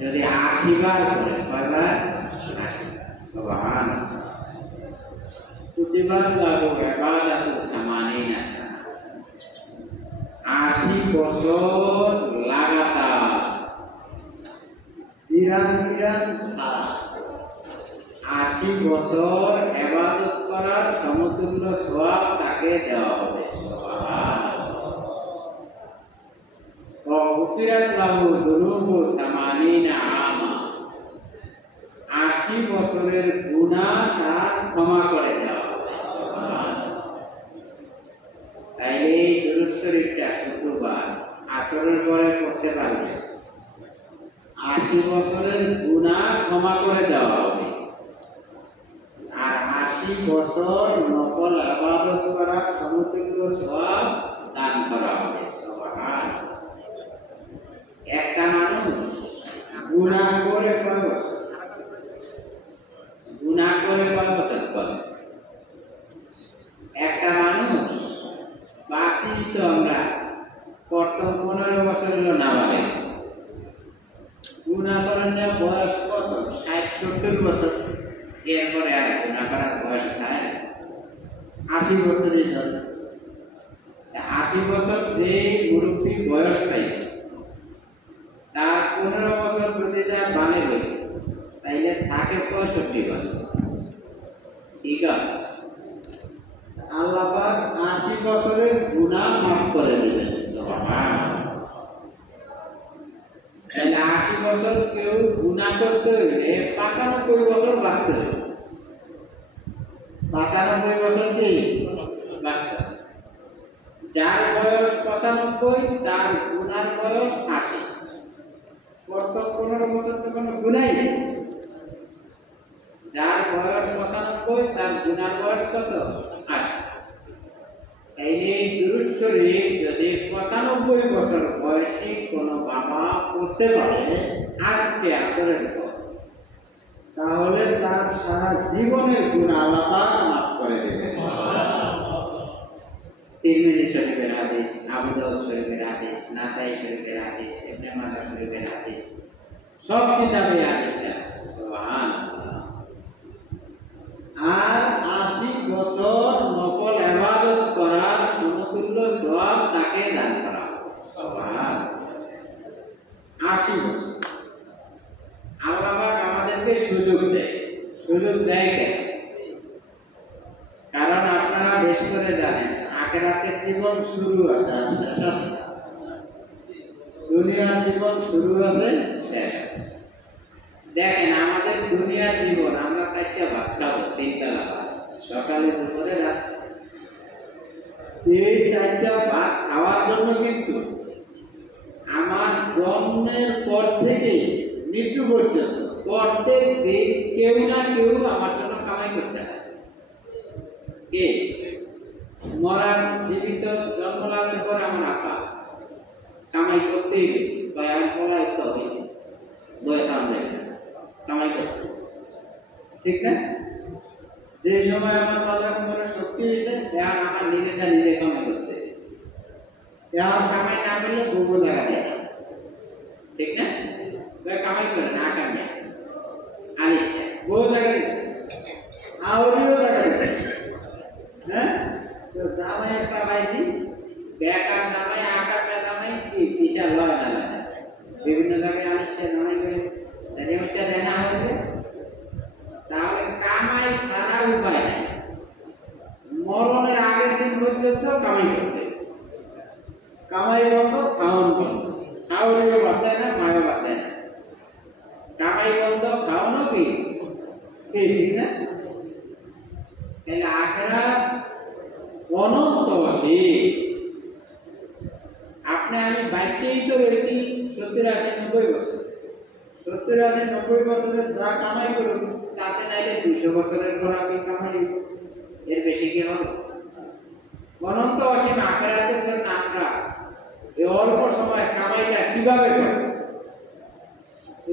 যদি 80 বার করে কয়বার 80 সুবহানাল্লাহ কুতিবা লাহু ইবাদাতুস সামানিনা সানা 80 বছর লাগাতার চিরাচিরান সারা 80 বছর ইবাদত করার সমতুল্য সওয়াব তাকে দেওয়া হবে সুবহানাল্লাহ ওয়া গুফিরাত লাহু যুনুবু 80 আমা 80 বছরের গুনাহ তার ক্ষমা করে দেওয়া হবে সুবহানাল্লাহ তাইলে এই দুরূদ শরীফটা শুক্রবার আসরের পরে পড়তে পারবে 80 বছরের গুনাহ ক্ষমা করে দেওয়া হবে আর 80 বছর নফল ইবাদত করার সমতুল্য সওয়াব দান করা হবে সুবহানাল্লাহ একটা মানুষ গুনাহ করে কয় বছর গুনাহ করে কয় বছর করে একটা মানুষ বাসি তো আমরা প্রথম 15 বছর হলো না বলে গুনাহ করার না বয়স কত 60-70 বছর এরপরে আর গুনাহ করার বয়স নাই 80 বছরই ধর 80 বছর যে মুরব্বী বয়স পাইছে তার 15 বছর যদি যায় বানে গেল তাইলে থাকে 65 বছর ঠিক আছে আল্লাহ পাক 80 বছরের গুনাহ মাফ করে দিবেন সুবহানাল্লাহ তাহলে 80 বছর কেউ গুনাহ করতে হলে 95 বছর বাঁচতে হবে 95 বছর কি বাঁচতে যার বয়স 95 তার গুনার বয়স 80 প্রথম 15 বছর তো কোনো গুনাহই নেই যার বয়স 95 তার গুনার বয়স কত 80 এই দুরূদ শরীফ যদি 95 বছর বয়সী কোনো বাবা পড়তে পারে আজকে আসরের পর তাহলে তার সারা জীবনের গুনাহ আল্লাহ পাক মাফ করে দেবেন তিরমিজি শরীফের হাদিস আবু দাউদ শরীফের হাদিস নাসাই শরীফের হাদিস ইবনে মাজাহ শরীফের হাদিস সব কিতাবে হাদিসটা আছে সুবহানাল্লাহ আর 80 বছর নফল ইবাদত করার সমতুল্য সওয়াব তাকে দান করা হবে সুবহানাল্লাহ 80 বছর আল্লাহ পাক আমাদেরকে সুযোগ দেয় কেন কারণ আপনারা বেশ করে জানেন আখিরাতের জীবন শুরু আছে আর শেষ আছে দুনিয়ার জীবন শুরু আছে শেষ আছে দেখেন আমাদের দুনিয়ার জীবন আমরা 4টা ভাত খাবো 3টা ভাত সকালে দুপুরে রাত এই 4টা ভাত খাওয়ার জন্য কিন্তু আমার জন্মের পর থেকে মৃত্যু পর্যন্ত প্রত্যেক দিন কেউ না কেউ আমার জন্য কামাই করতে হয় কে মরার জীবিত জন্ম লাভের পর আমার আপা কামাই করতেই বেশি বয়ান পড়া একটু বেশি বয়ে থাম দেবে কামাই করতে ঠিক না যে সময় আমার বাজার মনে শক্তি হয়েছে এখন আমার নিজেটা নিজে কামাই করতে এখন কামাই না করলে বহু জায়গা দেয় ঠিক না কামাই করে না কামে আলিস বহু জায়গায় আউরিও জায়গায় হ্যাঁ তো জামাই একটা পাইছি বেকার জামাই আকার জামাই কি বিশাল লয় না বিভিন্ন জায়গায় আলিসে জামাই করে জানিয়ে দেয় না আমাকে তাহলে কামাই ছাড়া উপায় নাই মরণের আগের দিন পর্যন্ত কামাই করতে কামাই বন্ধ খাওয়ান বন্ধ আউরিও বাদ দেয় না মায়ও বাদ দেয় না কামাই বন্ধ খাওয়ানো কি ঠিক না তাহলে আখিরাত অনন্ত অসীম আপনি আমি বাইশেই তো রয়েছি 70-80-90 বছর 70-80-90 বছরের যা কামাই করুন তাতে নাইলে 200 বছরের পর আমি কামাই এর বেশি কি হবে অনন্ত অসীম আখিরাতের জন্য আমরা এই অল্প সময় কামাইটা কিভাবে করব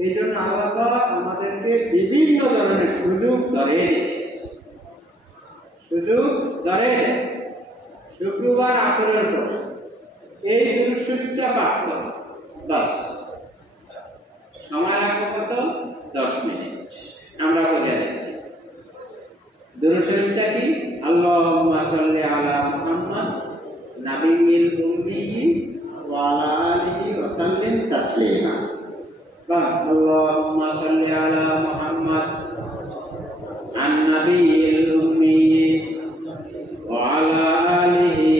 এই জন্য আল্লাহ পাক আমাদেরকে বিভিন্ন ধরনের সুযোগ ধরে শুক্রবার আসরের পর এই দুরূদ শরীফটা পাঠ করো বাস সময় শরীফটা কি? আল্লাহুম্মা সাল্লি আলা মুহাম্মাদ নাবিয়্যিল উম্মি ওয়া আলা আলিহি ওয়া সাল্লিম তাসলিমা। বা আল্লাহুম্মা সাল্লি আলা মুহাম্মাদ আন-নাবিয়্যিল উম্মি ওয়া আলা আলিহি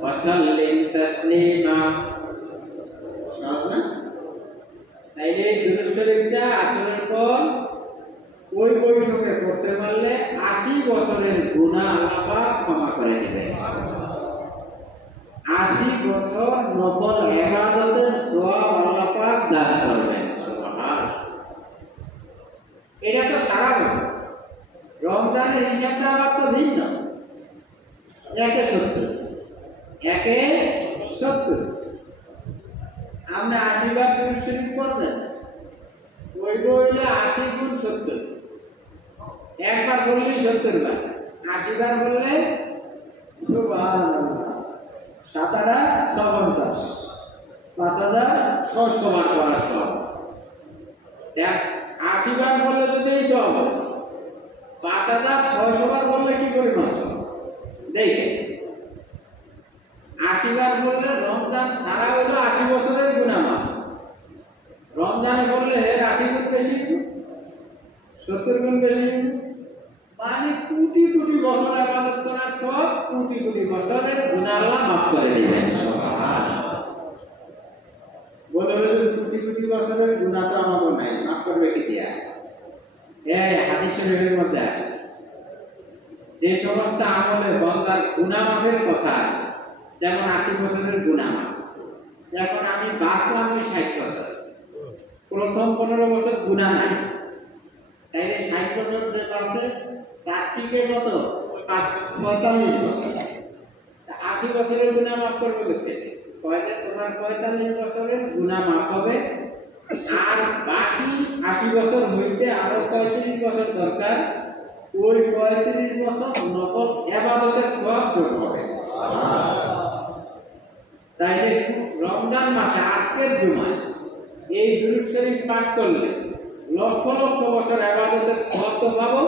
ওয়া সাল্লিম তাসলিমা। সহজ না? তাইলে দুরূদ শরীফটা আসরের পর ওই বৈঠকে পড়তে পারলে 80 বছরের গুনাহ আল্লাহ পাক ক্ষমা করে দেবেন। 80 বছর নফল ইবাদতের সওয়াব আল্লাহ পাক দান করবেন। সুবহানাল্লাহ। এটা তো সারা বছর। রমজানের হিসাবটা আবার তো ভিন্ন। একে 70 আপনি 80 বার দুরূদ শরীফ পড়বেন, ওই বইলে 80 গুণ 70, একবার বললেই 70 বার, 80 বার বললে সুবহানাল্লাহ 7-8 5600 বার পড়ার সব। দেখ 80 বার বললে যদি সব 5600 বার বললে কি পরিমাণ সব দেখে। 80 বার বললে রমজান সারা হলো 80 বছরের গুনাহ মাফ। রমজানে বললে 80 গুণ বেশি, 70 গুণ বেশি, মানে কোটি কোটি বছর ইবাদত করার সব কোটি কোটি বছরের গুনাহ আল্লাহ মাফ করে দিবেন। সুবহানাল্লাহ। বলে হুজুর কোটি কোটি বছরের গুনাহ তো আমারও নাই, মাফ করবে কি দিয়া? এই হাদিস শরীফের মধ্যে আছে যে সমস্ত আমলে বান্দার গুনাহ মাফের কথা আছে, যেমন 80 বছরের গুনাহ মাফ। এখন আমি বাঁচলাম 60 বছর, প্রথম 15 বছর গুনাহ নাই, তাইলে 60 বছর যে বাঁচে তার থেকে কত 45 বছর। 80 বছরের গুনাহ মাফ করবে করতে কয় যে তোমার 45 বছরের গুনাহ মাফ হবে, আর বাকি 80 বছর হইতে আরো 35 বছর দরকার, ওই 35 বছর নফল ইবাদতের সওয়াব যোগ হবে। তাইলে রমজান মাসে আজকের জুমায় এই দুরূদ শরীফ পাঠ করলে লক্ষ লক্ষ বছর ইবাদতের সওয়াব তো পাবো,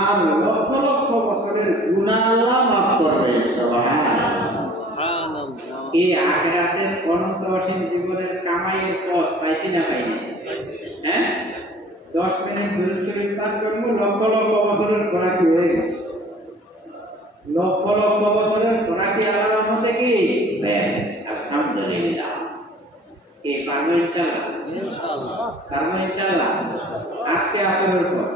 আর লক্ষ লক্ষ বছরের গুনাহ আল্লাহ মাফ করবে। সুবহানাল্লাহ। এই আখিরাতের অনন্তবাসীর জীবনের কামাইয়ের পথ পাইছি না পাইনি? হ্যাঁ, 10 মিনিট দুরূদ শরীফ পাঠ করবো, লক্ষ লক্ষ বছরের খোরাকি হয়ে গেছে। লক্ষ লক্ষ বছরের খোরাকি আল্লাহর রহমতে কি হয়ে গেছে। আলহামদুলিল্লাহ। কে পারবো ইনশাআল্লাহ? ইনশাআল্লাহ পারবো ইনশাআল্লাহ। আজকে আসরের পর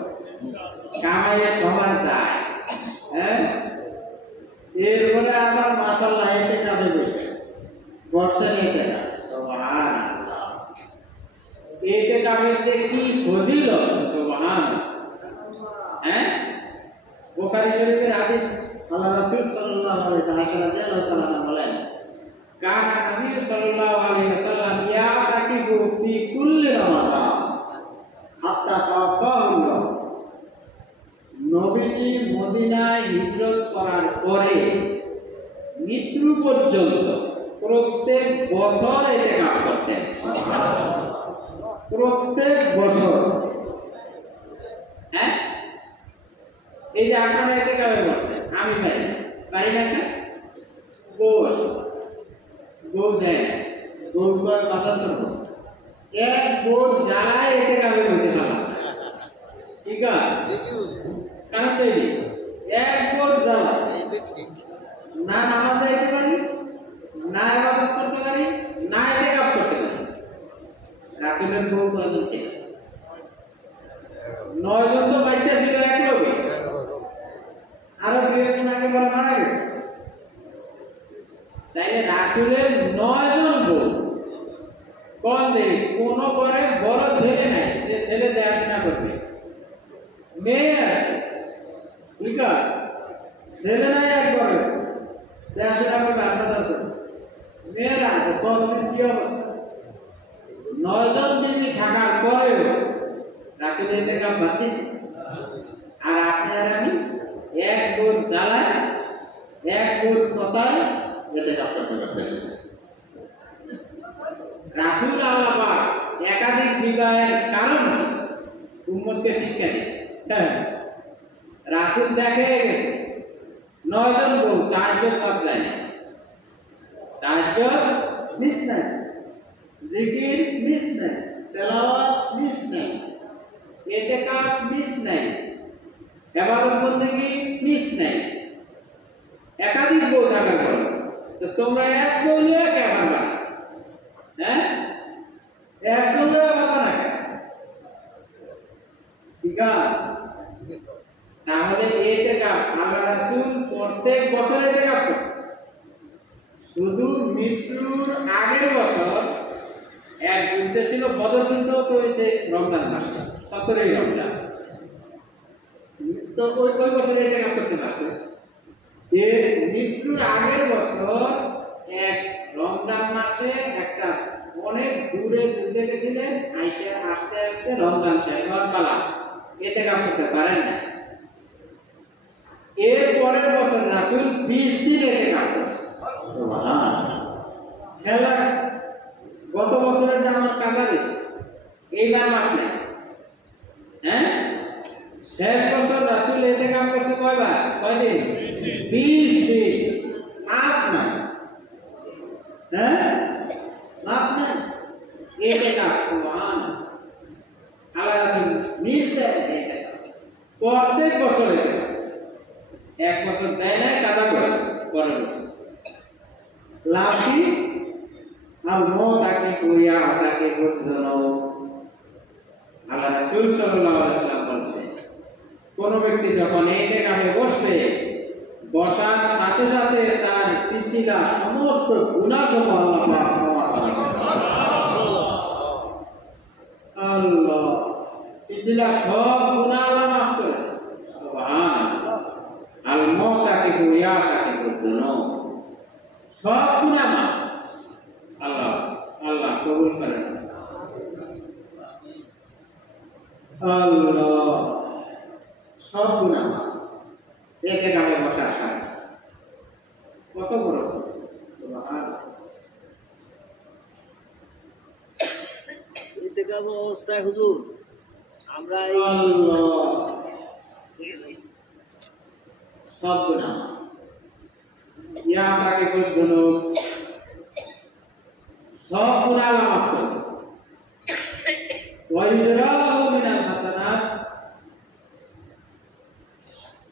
কামাইয়ে সবার যায়, হ্যাঁ, এরপরে আবার মাশাআল্লাহ এতে কাঁদে বসে বর্ষের এতে কাঁদে। সুবহানাল্লাহ। এতে কাঁদের যে কি ফজিলত! সুবহানাল্লাহ। হ্যাঁ, বুখারী শরীফের হাদিস, আল্লাহ রাসূল সাল্লাল্লাহু আলাইহি ওয়াসাল্লাম বলেন, কানা নবী সাল্লাল্লাহু আলাইহি ওয়াসাল্লাম ইয়াতাকিফু ফি কুল্লি রমাদান হাত্তা তাওফাহুল্লাহ। নবীজি মদিনায় হিজরত করার পরে মৃত্যু পর্যন্ত প্রত্যেক বছর ইতিকাফ করতেন। প্রত্যেক বছর। হ্যাঁ, এই যে আপনারা ইতিকাফে বসেন, আমি পারি না কেন? বউ দেয় না, বউ করে কথা করবো, এক বউ জ্বালায় ইতিকাফে হইতে পারলাম না। ঠিক আছে, কেন তৈরি? এক বউ জ্বালা, না নামাজ যাইতে পারি, না ইবাদত করতে পারি, না ইতিকাফ করতে পারি। রাসূলের বউ কয়জন ছিল? 9 জন তো বাইসা ছিল এক লোকে, আরো 2 জন আগে বলে মারা গেছে। তাইলে রাসূলের 9 জন বউ, কোন দেখ কোন ঘরে বড় ছেলে নাই যে ছেলে দেখাশোনা করবে, মেয়ে আছে, ঠিক আছে, ছেলে নাই এক ঘরে দেখাশোনা করবে, আত্মচার করবে, মেয়েরা আছে, তখন কি অবস্থা? 9 জন বিবি থাকার পরেও রাসূলের ইতিকাফ বাদ দিয়েছে। আর আপনি আর আমি এক গোর জ্বালায়, এক গোর কথায় ইতিকাফ করতে পারতেছি। রাসূল আল্লাহ পাক একাধিক বিবাহের কারণ উম্মতকে শিক্ষা দিয়েছে। হ্যাঁ, রাসূল দেখে গেছে 9 জন বউ, তাহাজ্জুদ সব যায় না, তাহাজ্জুদ মিস নাই, জিকির মিস নাই, তেলাওয়াত মিস নাই, ইতিকাফ মিস নাই, ইবাদত বন্দেগী মিস নাই। একাধিক বউ থাকার পর তো তোমরা এক বউ নিয়ে কে পারবা না? হ্যাঁ, একজন নিয়ে পারবা না কেন? ঠিক আছে, তাহলে ইতিকাফ আল্লাহ রাসূল প্রত্যেক বছর ইতিকাফ করতেন। শুধু মৃত্যুর আগের বছর এক যুদ্ধ ছিল, বদর যুদ্ধ তো হয়েছে রমজান মাসে, 17ই রমজান, তো ওই বছর ইতিকাফ করতে পারছে। এর মৃত্যুর আগের বছর এক রমজান মাসে একটা অনেক দূরে যুদ্ধে গেছিলেন, আইসে আস্তে আস্তে রমজান শেষ হওয়ার পালা, ইতিকাফ করতে পারেন না। এর পরের বছর রাসূল 20 দিন ইতিকাফ করছে। সুবহানাল্লাহ। গত বছরের আমার কাজা গেছে, এইবার মাপ নাই। হ্যাঁ, শেষ বছর রাসূল ইতিকাফ করছে কয়বার? কয়দিন? 20 দিন। মাপ নাই। হ্যাঁ, মাপ নাই। ইতিকাফ, সুবহানাল্লাহ। আল্লাহ রাসূল নিজ দেয় ইতিকাফ প্রত্যেক বছরে, এক বছর দেয় না, কাজা করছে পরের বছর। লাফি আর মতাকে কইয়া তাকে বর্জন। আল্লাহ রাসূল সাল্লাল্লাহু আলাইহি ওয়াসাল্লাম বলেছেন, কোন ব্যক্তি যখন ইতিকাফে বসবে, বসার সাথে সাথে তার পিছিলা সমস্ত গুনাহ সহ আল্লাহ পাক ক্ষমা করে দেন। আল্লাহ পিছিলা সব গুনাহ আল্লাহ মাফ করে দেন। সুবহানাল্লাহ। আল মতাকে কইয়া তাকে বর্জন, সব গুনাহ মাফ। আল্লাহ আল্লাহ কবুল করেন। আল্লাহ সব গুনাহ মাফ। ইতিকাফে বসার সাথে কত বড় সুবহানাল্লাহ। ইতিকাফ অবস্থায় হুজুর আমরা আল্লাহ সব গুনাহ মাফ। ইয়া তাকে বর্জন, সব গুনাহ মাফ করবে। ওয়াইজরাহু মিনাল হাসানাত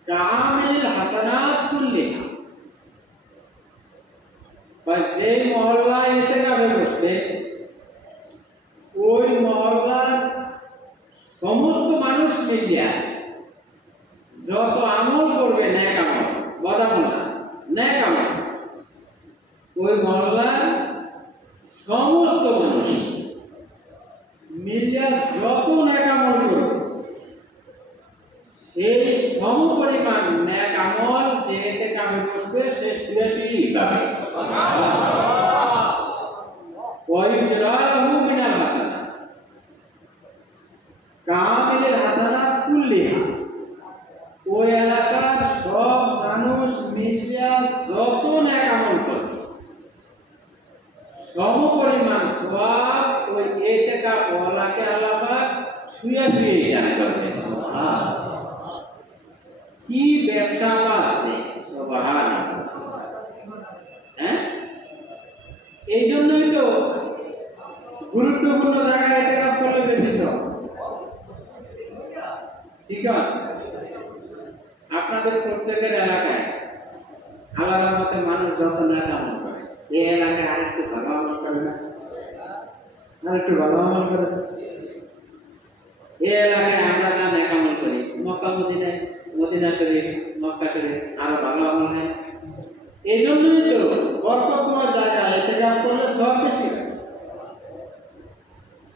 কামিল হাসানাত কুল্লিহা। বাস যেই মহল্লায় ইতিকাফে বসবে, ওই মহল্লার সমস্ত মানুষ মিলিয়া যত আমল করবে, নেক আমল, বদ আমল না, নেক আমল, ওই মহল্লার সমস্ত মানুষ মিলিয়া যত নেক আমল করবে, সেই সমপরিমাণ নেক আমল যে ইতিকাফে বসবে সে শুয়ে শুয়েই পাবে। ওয়াইজরাহু মিনাল হাসানাত কামিল হাসানাত কুল্লিহা। ওই এলাকার সব মানুষ মিলিয়া যত নেক আমল করবে, সমপরিমাণ সওয়াব ওই ইতিকাফ ওয়ালাকে আল্লাহ পাক শুয়ে শুয়েই দান করবে। সুবহানাল্লাহ। কি ব্যবসা আছে, সুবহানাল্লাহ। হ্যাঁ, এই জন্যই তো গুরুত্বপূর্ণ জায়গায় ইতিকাফ করলে বেশি সব। ঠিক আছে, আপনাদের প্রত্যেকের এলাকায় আলাদা মতে মানুষ যত নেক আমল করে, এই এলাকায় আরেকটু ভালো আমল করে না? আরেকটু ভালো আমল করে। এই এলাকায় আমরা যা নেক আমল করি, মক্কা মদিনায়, মদিনা শরীফ, মক্কা শরীফ আরো ভালো আমল হয়। এই জন্যই তো বরকতময় জায়গায় ইতিকাফ করলে সব বেশি হয়,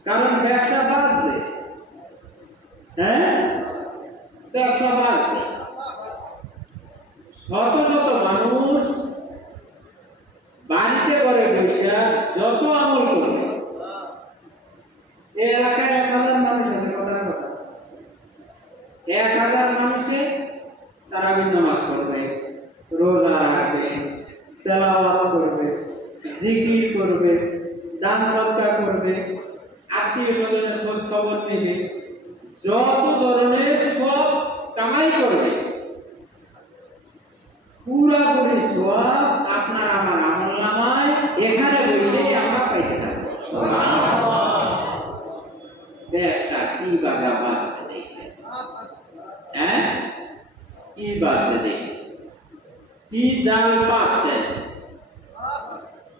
কারণ ব্যবসা বাড়ছে। হ্যাঁ, ব্যবসা বাড়ছে, শত শত মানুষ বাড়িতে ঘরে বসে যত আমল করবে। এই এলাকায় 1000 মানুষ আছে, কথার কথা, 1000 মানুষে তারাবির নামাজ পড়বে, রোজা রাখবে, তেলাওয়াত করবে, জিকির করবে, দান সদকা করবে, আত্মীয় স্বজনের খোঁজ খবর নেবে, যত ধরনের সব কামাই করবে, পুরাপুরি সওয়াব আপনার আমার আমলনামায় এখানে বসেই আমরা পাইতে থাকবো। ব্যবসা কি বাজা বাজছে দেখবেন, হ্যাঁ কি বাজছে দেখবেন, কি জাল পাচ্ছে,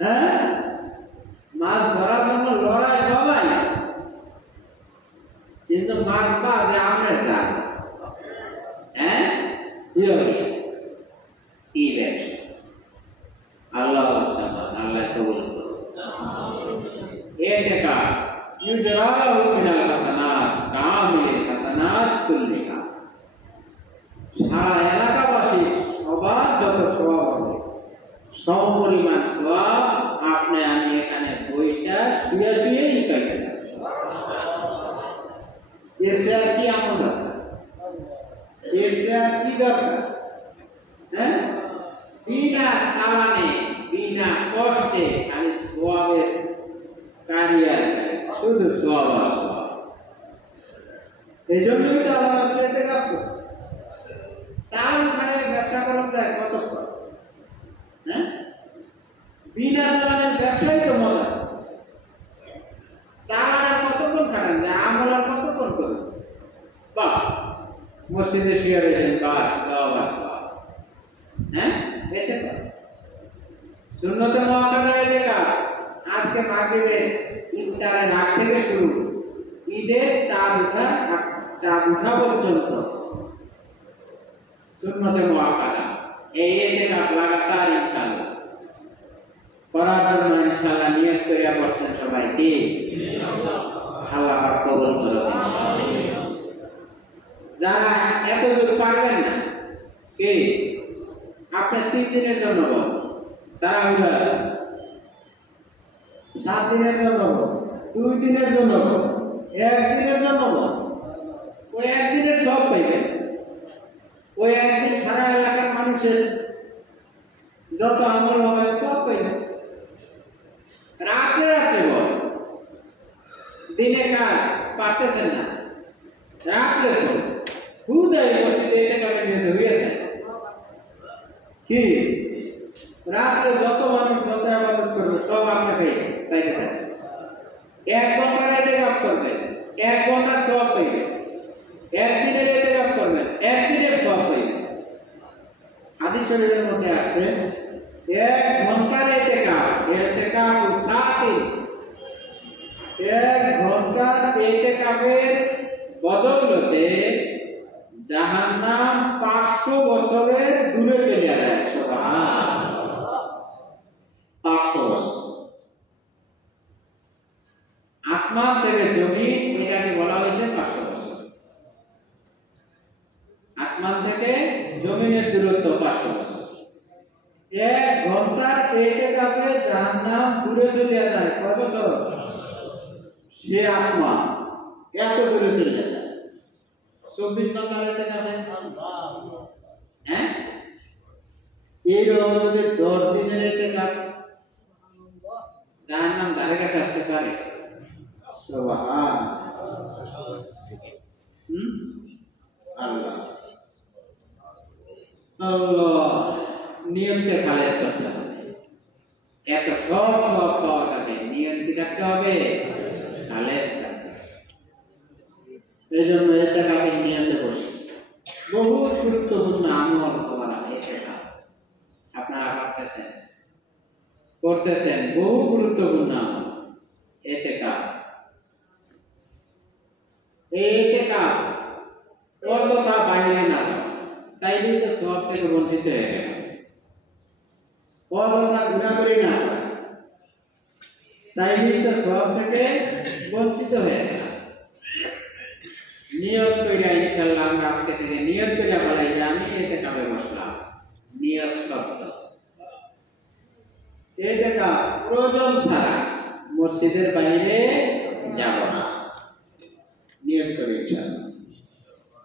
হ্যাঁ মাছ ধরার জন্য লড়াই সবাই, কিন্তু মাছ বাজে আপনার জাল, হ্যাঁ কি ব্যবসা। আল্লাহ আল্লাহ কবুল করুন। এতেকা ইউজরাহু মিনাল হাসানাত কামিল হাসানাত কুল্লিহা, সারা এলাকাবাসী সবার যত সওয়াব হবে সম পরিমাণ সওয়াব আপনি আমি এখানে বইসা শুয়ে শুয়েই পাইতে পারি। এসে আর কি আমল দরকার, এসে আর কি দরকার, হ্যাঁ বিনা সালানে বিনা কষ্টে খালি সওয়াবের কারিয়ার শুধু সওয়াব আর সওয়াব। এই জন্যই তো আল্লাহ রাসূল ইতিকাফ করে। সালাম খানে ব্যবসা করা যায় কতক্ষণ, হ্যাঁ বিনা সালানের ব্যবসাই তো মজা। সালান আর কতক্ষণ খাটান যায়, আমল আর কতক্ষণ করে, বাহ মসজিদে শুয়ে রয়েছেন, বাস সওয়াব আর সওয়াব, হ্যাঁ এতে পারে। সুন্নতে মুআক্কাদা ইতিকাফ আজকে মাগরিবের ইফতারের আগ থেকে শুরু, ঈদের চাঁদ উঠা পর্যন্ত সুন্নতে মুআক্কাদা এই ইতিকাফ লাগাতার ইনশাআল্লাহ করার জন্য ইনশাআল্লাহ নিয়ত করিয়া বসছেন সবাই, কি আল্লাহ পাক কবুল করুন ইনশাআল্লাহ। যারা এত দূর পারবেন না, কি আপনি 3 দিনের জন্য বল, তারা উঠে 7 দিনের জন্য বল, 2 দিনের জন্য বল, 1 দিনের জন্য বল, ওই 1 দিনের সব পাইবেন। ওই 1 দিন সারা এলাকার মানুষের যত আমল হবে সব পাইবেন। রাত্রে রাত্রে বল, দিনে কাজ পারতেছেন না, রাত্রে শোন হুদাই মসজিদে ইতিকাফের নিয়ত হয়ে যায়, কি রাত্রে যত মানুষ যত ইবাদত করবে সব আপনাকে পাইতে থাকবে। 1 ঘন্টার ইতিকাফ করবেন, 1 ঘন্টার সওয়াব পাইবেন। 1 দিনের ইতিকাফ করবেন, 1 দিনের সওয়াব পাইবেন। হাদিস শরীফের মধ্যে আসছে 1 ঘন্টার ইতিকাফ, ইতিকাফ সাতিন, 1 ঘন্টার ইতিকাফের বদৌলতে জাহান্নাম 500 বছরের দূরে চলে যায়। সুবহানাল্লাহ, 500 বছর। আসমান থেকে জমিন এটাকে বলা হয়েছে 500 বছর। আসমান থেকে জমিনের দূরত্ব 500 বছর। 1 ঘন্টার ইতিকাফে জাহান্নাম দূরে চলে যায় কয় বছর? সে আসমান এত দূরে চলে যায়। 24 ঘন্টার ইতিকাফে, হ্যাঁ এইরকম যদি 10 দিনের ইতিকাফ, জাহান্নাম ধারে কাছে আসতে পারে। সুবহানাল্লাহ, আল্লাহ আল্লাহ নিয়তকে খালেস করতে হবে। এত সব পাওয়া যাবে, নিয়ত কি রাখতে হবে, খালেস করতে হবে। এই জন্য ইতিকাফের নিয়তে বসে বহু গুরুত্বপূর্ণ আমল করা ইতিকাফ। আপনারা ভাবতেছেন করতেছেন, বহু গুরুত্বপূর্ণ আমল ইতিকাফ। এই ইতিকাফ অযথা বাইরে না যাওয়া, তাইলেই তো সওয়াব থেকে বঞ্চিত হয়ে গেল। অযথা গুনাহকরি না করা, তাইলেই তো সওয়াব থেকে বঞ্চিত হয়ে গেল। নিয়ত কইরা ইনশাআল্লাহ আমরা আজকে থেকে নিয়ত কইরা বলাই যে আমি ইতিকাফে বসলাম, নিয়ত শর্ত। ইতিকাফ প্রয়োজন ছাড়া মসজিদের বাইরে যাব না, নিয়ত করে ইনশাআল্লাহ।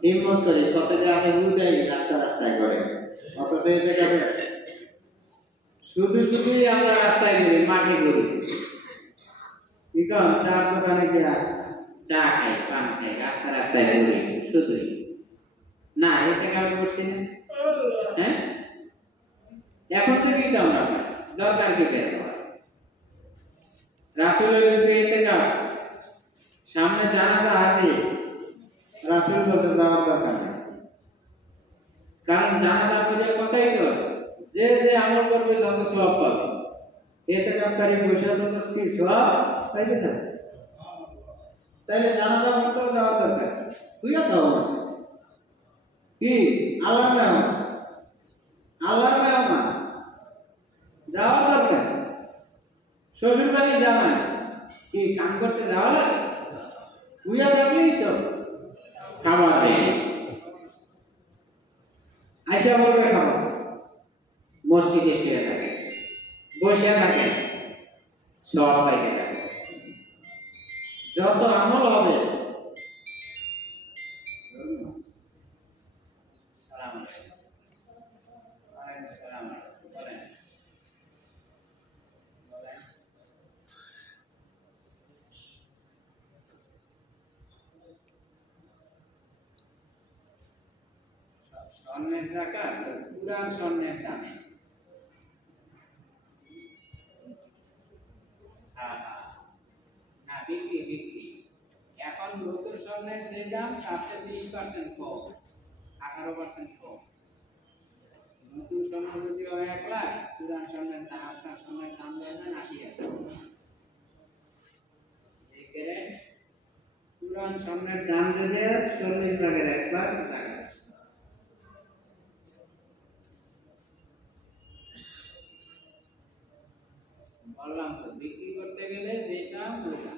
হিম্মত করে কতটা আছে বুঝাই রাস্তায় করে, অথচ ইতিকাফে শুধু শুধুই আমরা রাস্তায় ঘুরি, মাঠে ঘুরি, কি কারণ চা দোকানে গিয়া চা খাই, পান খাই, রাস্তায় ঘুরি শুধুই না। ইতিকাফ করছি না, হ্যাঁ এখন থেকেই দাও না, দরকার কি কেন? রাসূলের ইতিকাফ, সামনে জানাজা হাজির, রাসূল বলতে যাওয়ার দরকার নেই, কারণ জানাজা পড়ে কথাই তো আছে, যে যে আমল করবে যত সওয়াব পাবে। ইতিকাফকারী পয়সা যত কি সওয়াব পাইবে না, তাইলে জানাজা পড়তে যাওয়ার দরকার তুইও দাও আছে কি আল্লাহর মেহমান, আল্লাহর মেহমান যাওয়ার দরকার। শ্বশুর বাড়ি জামাই কি কাম করতে যাওয়া লাগে? বুঝা থাকলেই তো খাবার দেয়, আইসা বলবে খাবার, মসজিদে শুয়ে থাকে, বসে থাকে, সব পাইতে থাকে, যত আমল হবে। স্বর্ণের জাকাত পুরান স্বর্ণের দামে, না বিক্রি বিক্রি, এখন নতুন স্বর্ণের যে দাম তাতে 20% কম, 18% কম। নতুন স্বর্ণ যদি হয় 1 লাখ, পুরান স্বর্ণের দাম, আপনার স্বর্ণের দাম ধরবেন 80,000। পুরান স্বর্ণের দাম যদি 40 লাখের 1 লাখ জাকাত। বললাম তো বিক্রি করতে গেলে যেটা ওইটা,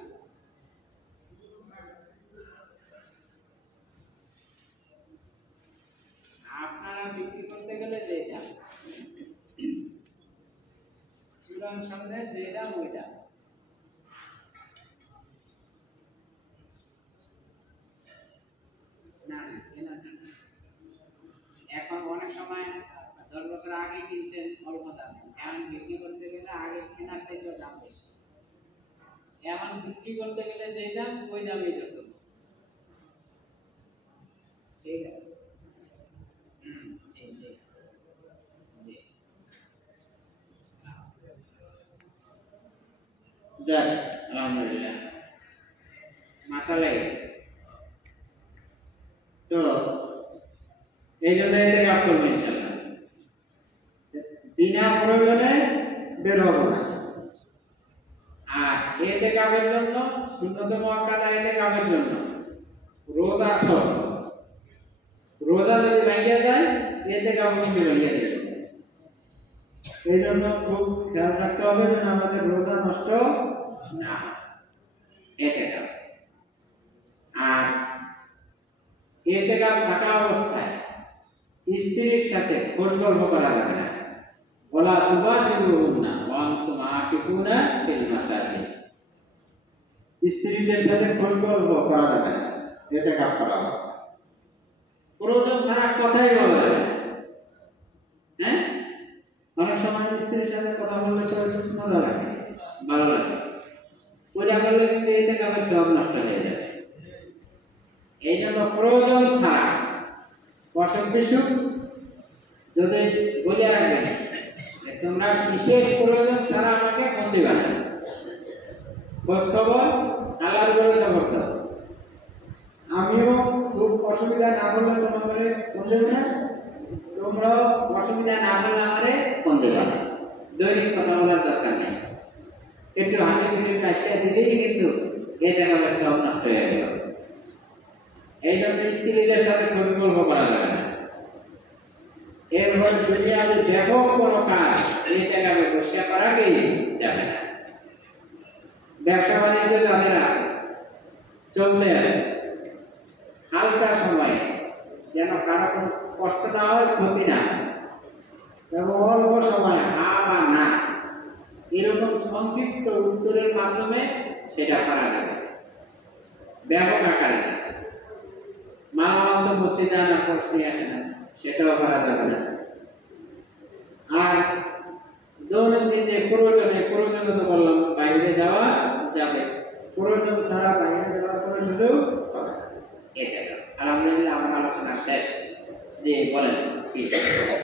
আপনারা বিক্রি করতে গেলে যেটা পুরান স্বর্ণের যেটা ওইটা। না না, এখন অনেক সময় 10 বছর আগে কিনছেন অল্প দামে, এখন বিক্রি করতে গেলে আগে কেনার চাইতে দাম বেশি, এখন বিক্রি করতে গেলে যে দাম ওই দামই ধরতে হবে। ঠিক আছে, যাক আলহামদুলিল্লাহ মাশাআল্লাহ। তো এই জন্য ইতিকাফ করবো ইনশাআল্লাহ, বিনা প্রয়োজনে বের হবো না। আর ইতিকাফের জন্য সুন্নতে মুআক্কাদা ইতিকাফের জন্য রোজা শর্ত, রোজা যদি ভাঙিয়া যায় ইতিকাফ কিন্তু ভাঙিয়া যাবে। এই জন্য খুব খেয়াল থাকতে হবে যেন আমাদের রোজা নষ্ট না হয়। ইতিকাফ, আর ইতিকাফ থাকা অবস্থায় স্ত্রীর সাথে খোঁজ গল্প করা যাবে না। ওয়ালা তুবাশিরুহুন্না ওয়া আনতুম আকিফুনা ফিল মাসাজিদ, স্ত্রীদের সাথে খোঁজ গল্প করা যাবে না ইতিকাফ করা অবস্থায়। প্রয়োজন ছাড়া কথাই বলা যাবে না। হ্যাঁ, অনেক সময় স্ত্রীর সাথে কথা বললে তো মজা লাগে, ভালো লাগে, ওইটা করলে কিন্তু ইতিকাফের সব নষ্ট হয়ে যাবে। এই জন্য প্রয়োজন ছাড়া অসুখ বিসুখ যদি বলিয়া রাখবেন, তোমরা বিশেষ প্রয়োজন ছাড়া আমাকে ফোন দিবা না, খোঁজ খবর আল্লাহর ভরসা করতে হবে। আমিও খুব অসুবিধা না হলে তোমাকে ফোন দেব না, তোমরাও অসুবিধা না হলে আমারে ফোন দেবা না। দৈনিক কথা বলার দরকার নেই, একটু হাসি খুশি কাশিয়া দিলেই কিন্তু এই জায়গাটা সব নষ্ট হয়ে গেল। এই জন্য স্ত্রীদের সাথে খোঁজ গল্প করা যাবে না। এরপর দুনিয়াতে ব্যাপক কোনো কাজ এই জায়গায় বসে করাকেই যাবে না। ব্যবসা বাণিজ্য যাদের আছে চলতে আছে, হালকা সময়ে যেন কারো কোনো কষ্ট না হয়, ক্ষতি না হয়, এবং অল্প সময় হা বা না এরকম সংক্ষিপ্ত উত্তরের মাধ্যমে সেটা করা যাবে, ব্যাপক আকারে না। মালামাল তো মসজিদে আনার প্রশ্নই আসে না, সেটাও করা যাবে না। আর দৈনন্দিন যে প্রয়োজনে তো বললাম বাইরে যাওয়া যাবে, প্রয়োজন ছাড়া বাইরে যাওয়ার কোনো সুযোগ হবে না। আলহামদুলিল্লাহ আমার আলোচনা শেষ। যে বলেন কি?